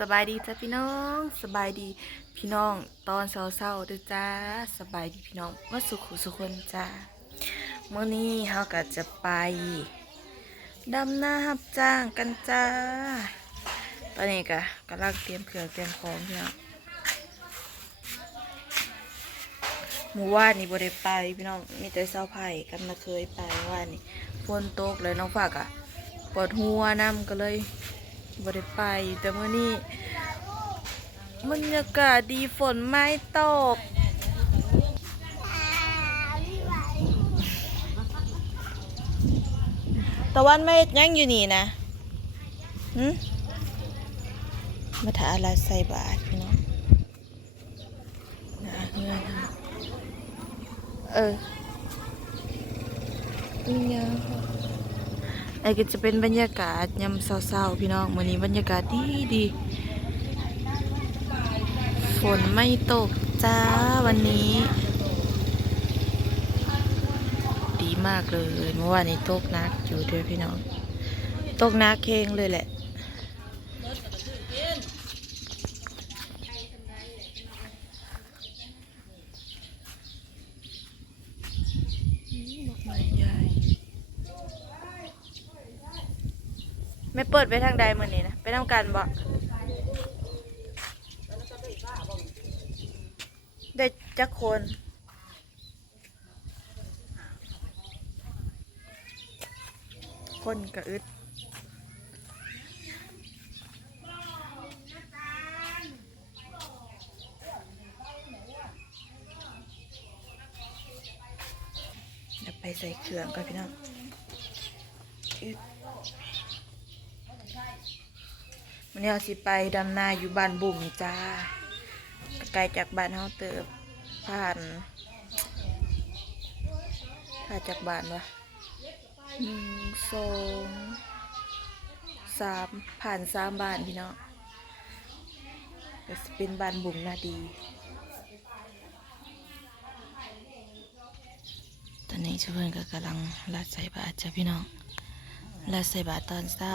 สบายดีจ้าพี่น้องสบายดีพี่น้องตอนเช้าๆด้อจ้าสบายดีพี่น้องว่าสุขุสุคนจ้าเมื่อนี้เฮาก็จะไปดำนารับจ้างกันจ้า ตอนนี้ก็กำลังเตรียมเครื่องเตรียมของพี่น้องหมู่ว่านนี่บ่ได้ไปพี่น้องมีแต่เช้าไผ่กันมาเคยไปว่านนี่ฝนตกเลยน้องฝากอะปวดหัวน้ำก็เลย บริไปแต่เมื่อนี้บรรยากาศดีฝนไม่ตกตะวันไม่ยังอยู่นี่นะหึมาถาอะไรใส่บาทพี่น้องนะเงินเออนี่ยัง ไอ้ก็จะเป็นบรรยากาศยามเศร้าๆพี่น้องวันนี้บรรยากาศดีดีฝนไม่ตกจ้าวันนี้ ดีมากเลยเมื่อวานนี้ตกนักอยู่ด้วยพี่น้อง ตกนักเคงเลยแหละ ดอกไม้ใหญ่ ไม่เปิดไปทางใดมือนี้นะไปทำการบ่ได้จักคนคนกระอึดเดี๋ยวไปใส่เครื่องก่อนพี่น้องอึด วันนี้เราสิไปดำนาอยู่บ้านบุ่มจ้าไกลจากบ้านเฮาเติบผ่านผ่านจากบ้านวะหนึ่งสองสามผ่านสามบ้านพี่น้องก็สิเป็นบ้านบุ๋มนาดี ตอนนี้ชาวนก็กำลังรัดใส่บาตรจ้ะพี่น้องรัดใส่บาตรตอนเช้า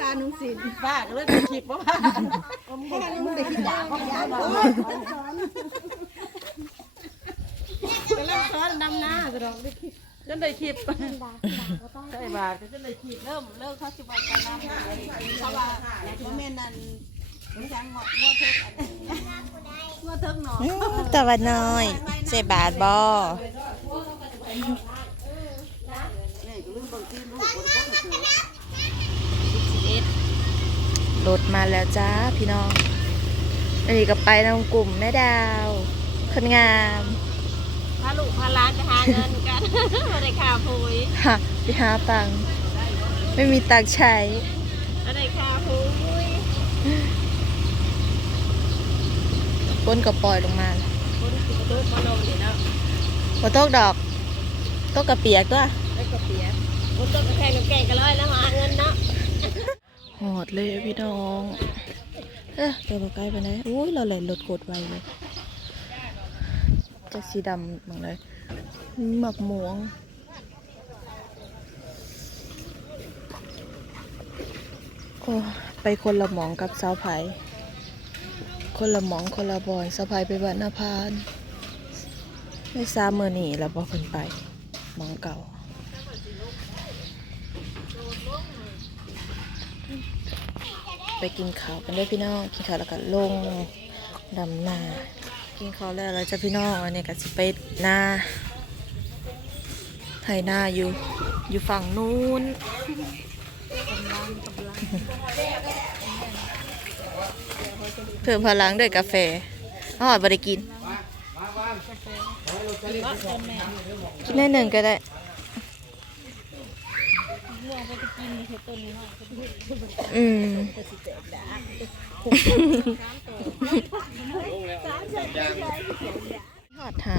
ทานุ่งสินบ้าก็เลยไปคลิปว่าแค่นุ่งไปคิดด่าเขาอย่าบอกไปเล่นซ้อนนำหน้าจะลองได้คลิปจนได้คลิปใช่บาทจนได้คลิปเริ่มเริ่มเขาสิบอกกันนะเพราะว่าโมเมนต์นั้นผมยังงอดงอเทิกอันงอเทิกหนออื้อตะวันน้อยใส่บาทบอ นี่ก็ลืมบางทีลูกคนก็ถือ รถมาแล้วจ้าพี่น้องอันนี้ก็ไปนำกลุ่มแม่ดาวคนงามพาลูกพาหล้านไปหาเงินกันมาได้ค่าพุยฮะไปหาตังค์ไม่มีตังค์ใช้มาได้ค่าพุยก้นก็ปล่อยลงมาคนสิบลูกมาลงนี่เนาะบ่ตกดอกตกกระเปียกด้วยได้กระเปียกคนต้นกระแข่งน้ำแกงกันเลยแล้วหาเงินเนาะ โหดเลยพี่น้องเอ๊ะเดี๋ยวมาใกล้ไปไหนอุ้ยเราเลยรถกดไวเลยจะสีดำเหมือนเลยหมักหมวงโอ้ไปคนละหมองกับสาวไผ่คนละหมองคนละบอยสาวไผ่ไปบ้านนาพานไม่ทราบมือนี่แล้วพอเพิ่นไปหมองเก่า ไปกินข้าวกันด้วยพี่น้อง กินข้าวแล้วก็ลงดำนา กินข้าวแล้วเราจะพี่น้องอันนี้ก็สิไปนาไถนาอยู่อยู่ฝั่งนู้นเพิ่มพลังด้วยกาแฟอ๋อบริกิน กินได้หนึ่งก็ได้ อืมหอดหา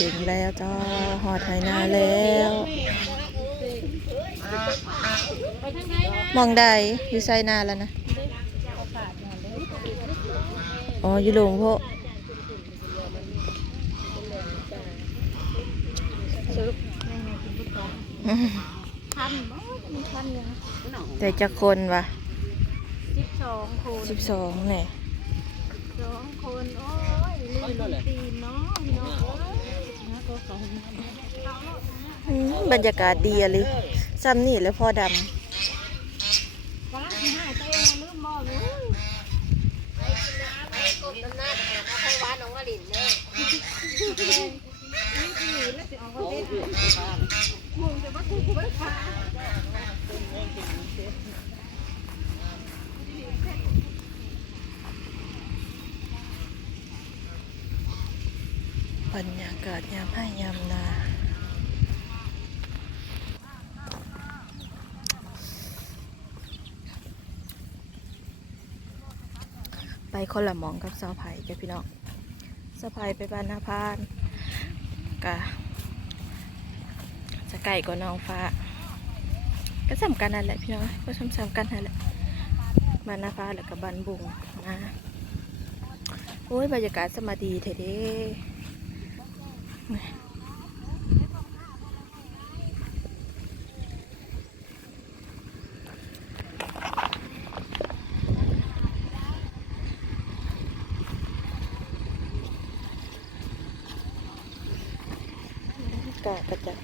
ถึงแล้วจ้าหอดไถนาแล้วมองใดอยู่ไซนาแล้วนะอ๋ออยู่หลวงพ่ออืม พันบ่มีพันหนึ่งแต่จะคนวะสิบสองคนสิบสองเนี่ยสองคนโอ้ยลืมตีนเนาะพี่น้องเอ้ยอืมบรรยากาศดีอะลิซ้ำนี่แล้วพอดฟ้าที่ห้าตัวเองลืมบ่เลยำบ รรยากาศยามให้ยามนาไปคนละมองกับสาวไผ่จ้ะพี่น้องสาวไผ่ไปบ้านนาพานกะจะ ไก่ก็น้องฟ้า ก็สำคัญนั่นแหละพี่น้องก็สำสำคัญนั่นแหละบานนาฟ้าแล้วก็บ้านบุงนะโอ้ยบรรยากาศสมาดีเถเด้กะกระจะ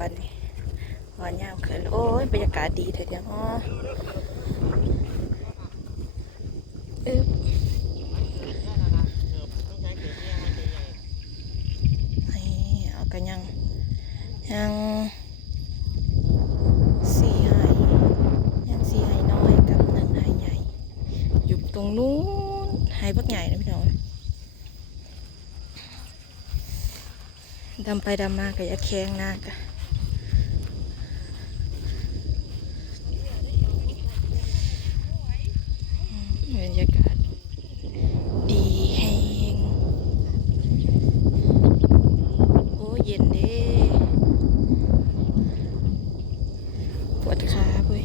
บัดนี้หอนยามขึ้นโอ้ยบรรยากาศดีเถอะเดียวฮะอึ๊บนี่เอากันยังยังสี่ไฮยังสี่ไฮน้อยกับหนึ่งไฮใหญ่อยู่ตรงนู้นไฮพักใหญ่นะพี่น้องดำไปดำมาก็อย่าแข้งหน้ากะอืมบรรยากาศดีแฮงโอ้เย็นเด้ปวดขาเว้ย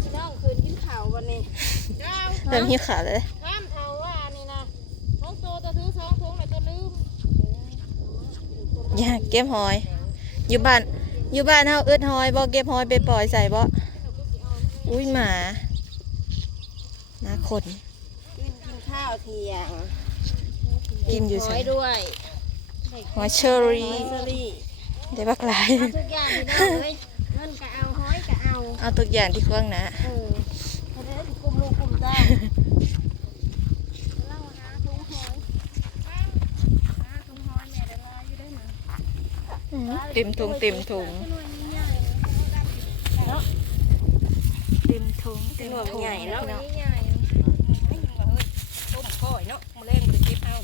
พี่น้องคืนกินข้าววันนี้ เริ่ม หิวขาเลยข้ามเท่าว่านี่นะท้องโตตัวถือสองถุงเลยตัวลืมอยากเก็บหอย อยู่บ้าน อยู่บ้านเฮาเอิดหอยบ่เก็บหอยไปปล่อยใส่บ่อุ้ยหมาหมาขนกินกินข้าวเที่ยงกินอยู่หใส่อยด้วยหอยเชอรี่เชอรี่ได้บักหลายเอาทุกอย่างพี่น้องเลยเงินก็เอาหอยก็เอา เอาตัวอย่างที่ควางนะเออเขาได้กลุ่มลูกกลุ่มเจ้าเล่าหาถุงหอยหาถุงหอยแม่ได้มาอยู่ได้หนึ่ง เต็มถุงเต็มถุงหน่วยใหญ่เนาะเต็มถุงเต็มหน่วยถุงใหญ่เนาะพี่น้องใหญ่ต้มก้อยเนาะมาเล่นไปเก็บเอา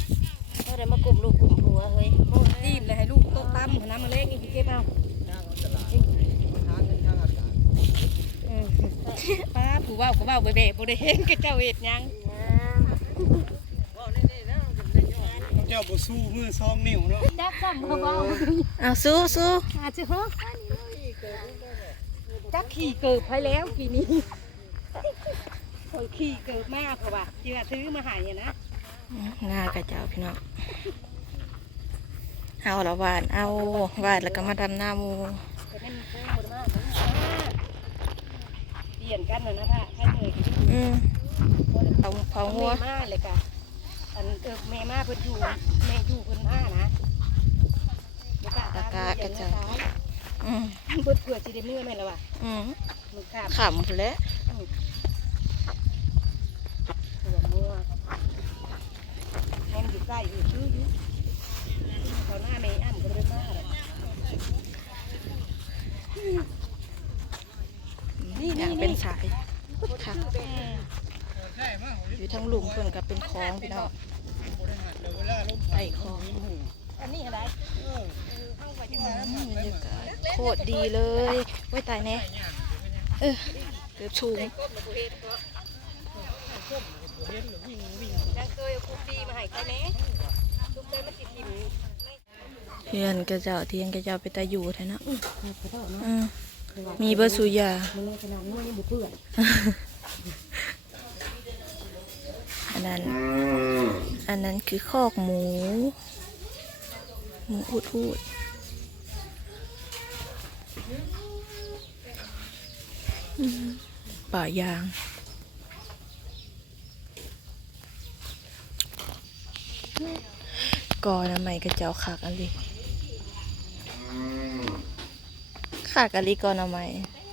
เอเขาได้มากลุ่มลูกกลุ่มผัวเฮ้ยโมตีมเลยให้ลูกตกตั้มน้ำมาเล็กนี่เก็บเอาอืมป้าผู้เว่าก็เว่าเบะเบะบ่ได้เห็นกับเจ้าเฮ็ดหยัง เจ้าบ่สู้มือซองนิ้วเนาะจักซ้ำเขาเว้าเอาสู้สู้อาจจะฮะจักขี่เกิดไปแล้วปีนี้คนขี่เกิดมากเพราะว่าที่ว่าซื้อมาใหายนะหน้ากระเจ้าพี่น้องเอาละหวานเอาหวานแล้วก็มาดำหน้าหมูแต่นั่นมีโค้งหมดมากเปลี่ยนกันนะนะท่าให้เหนื่อยอืมเผาเผาหัวแม่มาเลยกะ อันเออแม่มาเพิ่นอยู่แม่อยู่เพิ่นมานะบ่กล้าตามเพิ่นอย่างนี้ตายอืมเพิ่นเผื่อสิได้มือแม่นแล้วว่ะอืมมึงข้ามขำพุ่นแหล้วเผื่อมือแม่นอยู่ใกล้อยู่ชื่ออยู่เขาหน้าแม่อ้ำก็เลยมาเลยอย่างเป็นสายค่ะ อยู่ทั้งหลุมเพิ่นกับเป็นคลองพี่น้องไอ้คลองอันนี้อะไรอืมบรรยากาศโคตรดีเลยไว้ตายแน่เออเกือบชูงดังเคยเอาคุกดีมาให้ใครแน่ทุกใจมันสิทิมเพื่อนกระเจ้าเทียงกระเจ้าไปตาอยู่แท้นะอืมมีเบอร์สุยา นเลยขนาดนู้นยังบุเปื่อนอันนั้น อันนั้นคือคอกหมู หมูอุดอุดอืมป่ายางก่อนนะใหม่กระเจ้าขากอะไรขากอะไรก่อนนะใหม่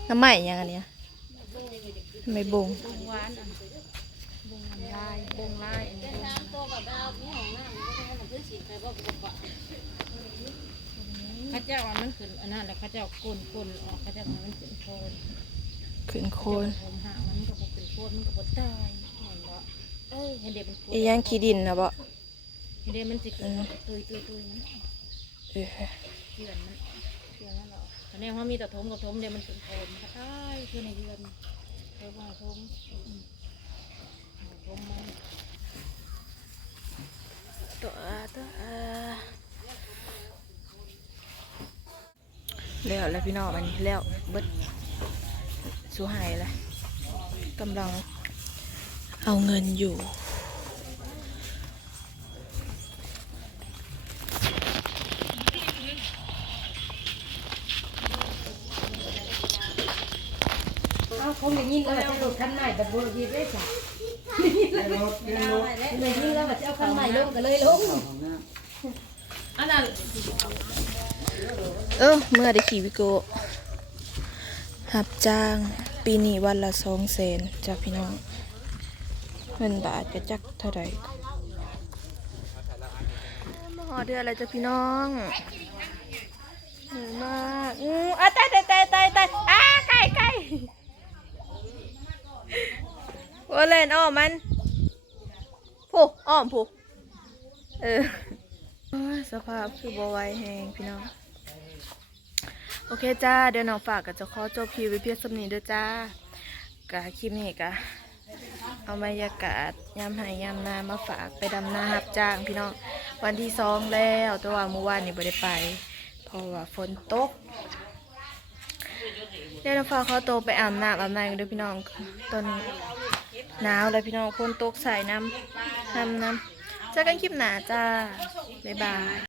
น้ำใหม่ยังอันเนี้ยทำไมบงหวานอะบงลายบงลายน้ำตัวกับเราพี่ของน้ำมันก็ให้ มันซื้อสีไปว่าบุกบะข้าเจ้าว่ามันขึ้นอันนั้นแหละข้าเจ้ากลนกลออกข้าเจ้าว่ามันขึ้นโคนขึ้นโคนผมหามันก็บอกขึ้นโคนมันก็บอกตายเห็นบ่เอ้ยเห็นเด็กมันอีหยังขี้ดินนะบ่เห็นเด็กมันสิขึ้นตุยตุยตุยมันเออเดือนมันเดือนนั่นหรอตอนนี้เขามีแต่ทมกับทมเดี๋ยวมันขึ้นโคนมันก็ตายคือในเดือนเออว่าทมอืมทมมัน ตัวตัวแล้วแล้วพี่น้องอันนี้แล้วเบิดสู้หายเลยกำลังเอาเงินอยู่เอาเขาไม่ยินแล้วจะหลุดคันใหม่แบบบริบีได้จ้ะ ไม่ยินแล้วว่าจะเอาคันใหม่ลงก็เลยลงเออเมื่อได้ขี่วิโก้หับจ้างปีนี้วันละสองแสนจาพี่น้องเงินบาทจะจักเท่าไหร่มาหอเดือนอะไรจ้ะพี่น้องเหนื่อยมาก อืออะตายตายตายตายตายอะไก่ไก่ โอเล่นอ้อมมันผู้อ้อมผู้เออสภาพคือบไวายแหงพี่น้อง โอเคจ้า เดี๋ยวน้องฝากกับจะขอจบพีวิเพียรสำนีด้วยจ้ากะคลิปนี้กะเอาบรรยากาศยามหายยามนามาฝากไปดำนารับจ้างพี่น้องวันที่สองแล้วแต่ว่าเมื่อวานนี้ไม่ได้ไป เพราะว่าฝนตกเดี๋ยวน้องฝากขอตัวไปอาบน้ำอาบน้ำกันด้วยพี่น้องตอนนี้ หนาวเลยพี่น้องคนตกใส่น้ำทำน้ำเจอกันคลิปหนาจ้า บ๊ายบาย